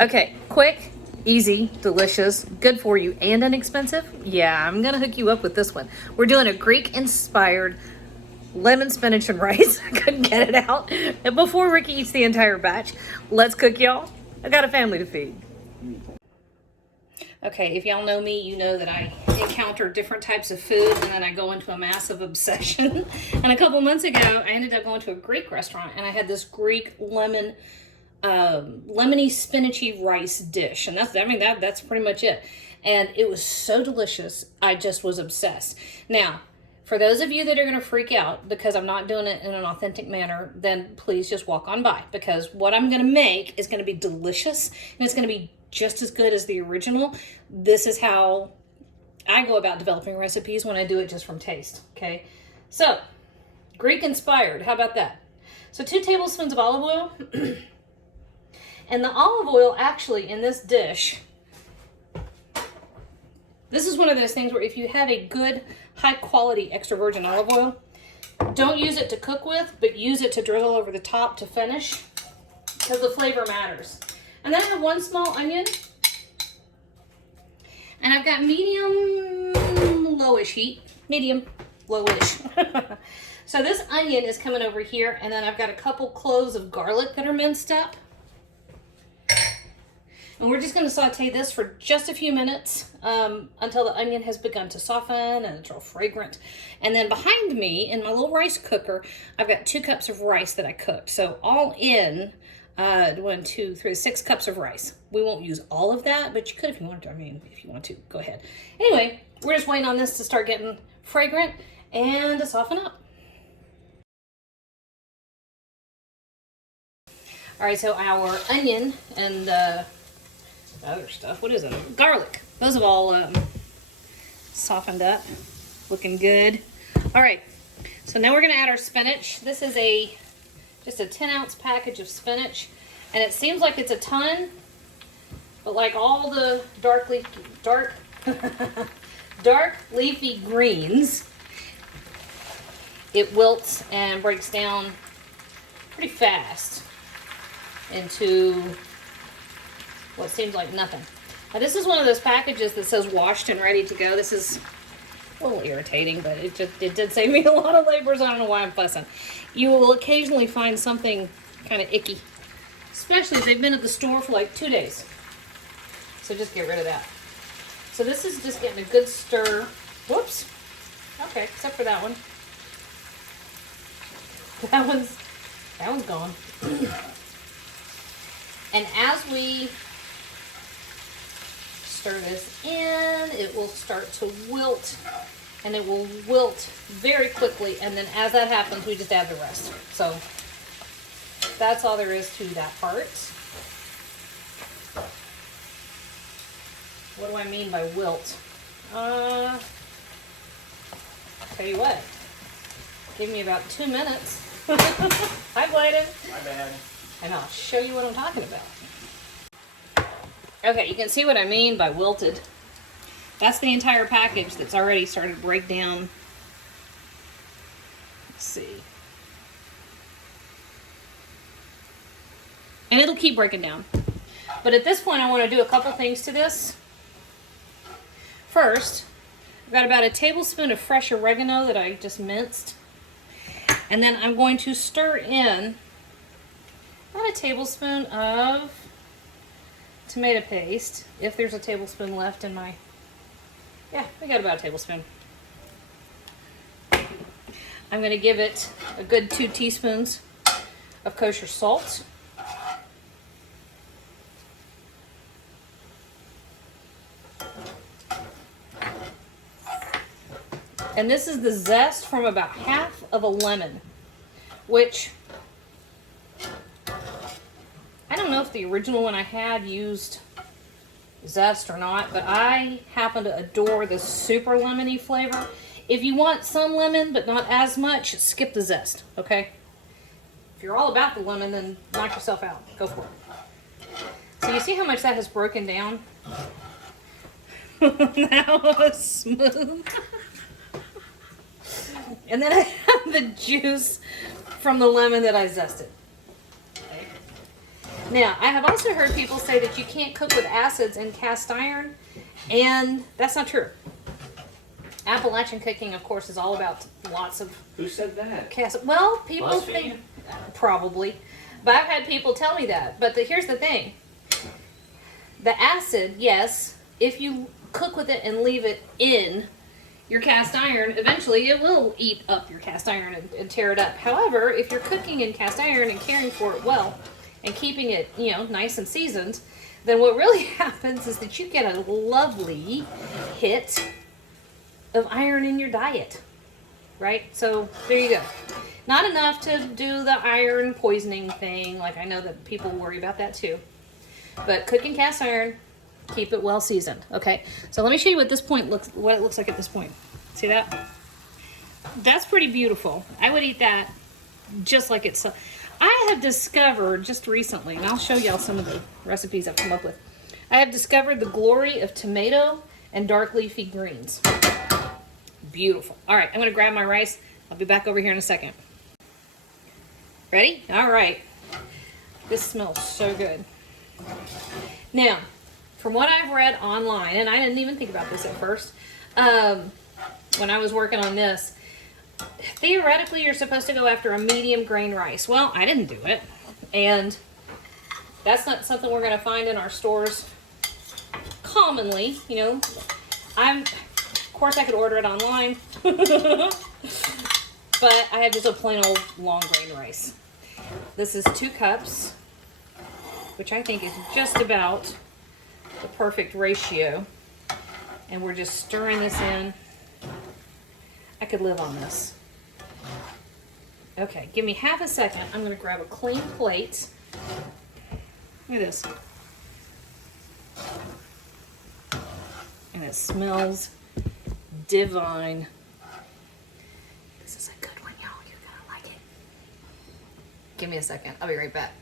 Okay, quick, easy, delicious, good for you, and inexpensive. Yeah, I'm gonna hook you up with this one. We're doing a Greek-inspired lemon, spinach, and rice. I couldn't get it out. And before Ricky eats the entire batch, let's cook, y'all. I got a family to feed. Okay, if y'all know me, you know that I encounter different types of food and then I go into a massive obsession. And a couple months ago, I ended up going to a Greek restaurant and I had this Greek lemony spinachy rice dish. And that's pretty much it. And it was so delicious. I just was obsessed. Now, for those of you that are going to freak out because I'm not doing it in an authentic manner, then please just walk on by, because what I'm going to make is going to be delicious and it's going to be just as good as the original. This is how I go about developing recipes when I do it just from taste, okay? So, Greek inspired, how about that? So 2 tablespoons of olive oil. And the olive oil actually in this dish, this is one of those things where if you have a good high quality extra virgin olive oil, don't use it to cook with, but use it to drizzle over the top to finish, because the flavor matters. And then I have 1 small onion. And I've got medium lowish heat. Medium lowish. So this onion is coming over here, and then I've got a couple cloves of garlic that are minced up. And we're just going to saute this for just a few minutes until the onion has begun to soften and it's all fragrant. And then behind me in my little rice cooker, I've got 2 cups of rice that I cooked. So all in, 1, 2, 3, 6 cups of rice. We won't use all of that, but you could if you wanted to. I mean, if you want to, go ahead. Anyway, we're just waiting on this to start getting fragrant and to soften up. All right, so our onion and other stuff, what is it? Garlic. Those have all softened up, looking good. All right, so now we're gonna add our spinach. This is just a 10-ounce package of spinach, and it seems like it's a ton, but like all the dark leafy greens, it wilts and breaks down pretty fast into what seems like nothing. Now this is one of those packages that says washed and ready to go. This is a little irritating, but it did save me a lot of labor, so I don't know why I'm fussing. You will occasionally find something kind of icky, especially if they've been at the store for like 2 days. So just get rid of that. So this is just getting a good stir. Whoops. Okay, except for that one. That one's gone. And as we stir this in, it will start to wilt, and it will wilt very quickly, and then as that happens, we just add the rest. So that's all there is to that part. What do I mean by wilt? I'll tell you what, give me about 2 minutes. Hi, Bladen. My bad. And I'll show you what I'm talking about. Okay, you can see what I mean by wilted. That's the entire package that's already started to break down. Let's see. And it'll keep breaking down. But at this point, I want to do a couple things to this. First, I've got about a tablespoon of fresh oregano that I just minced. And then I'm going to stir in about a tablespoon of tomato paste, if there's a tablespoon left in my, yeah, we got about a tablespoon. I'm going to give it a good 2 teaspoons of kosher salt. And this is the zest from about half of a lemon, which I don't know if the original one I had used zest or not, but I happen to adore the super lemony flavor. If you want some lemon but not as much, skip the zest, okay? If you're all about the lemon, then knock yourself out. Go for it. So you see how much that has broken down? That was smooth. And then I have the juice from the lemon that I zested. Okay. Now, I have also heard people say that you can't cook with acids in cast iron, and that's not true. Appalachian cooking, of course, is all about lots of... Who said that? Well, people think... Probably. But I've had people tell me that. But here's the thing. The acid, yes, if you cook with it and leave it in your cast iron, eventually it will eat up your cast iron and tear it up. However, if you're cooking in cast iron and caring for it well and keeping it, you know, nice and seasoned, then what really happens is that you get a lovely hit of iron in your diet, right? So there you go. Not enough to do the iron poisoning thing. Like, I know that people worry about that too. But cooking cast iron, keep it well seasoned. Okay, so let me show you what what it looks like at this point. See that? That's pretty beautiful. I would eat that just like it's. I have discovered just recently, and I'll show y'all some of the recipes I've come up with. I have discovered the glory of tomato and dark leafy greens. Beautiful. All right, I'm gonna grab my rice. I'll be back over here in a second. Ready? All right. This smells so good. Now, from what I've read online, and I didn't even think about this at first, when I was working on this, theoretically you're supposed to go after a medium grain rice. Well, I didn't do it, and that's not something we're going to find in our stores commonly. You know, of course I could order it online, but I have just a plain old long grain rice. This is 2 cups, which I think is just about the perfect ratio. And we're just stirring this in. I could live on this. Okay, give me half a second. I'm going to grab a clean plate. Look at this. And it smells divine. This is a good one, y'all. You're going to like it. Give me a second. I'll be right back.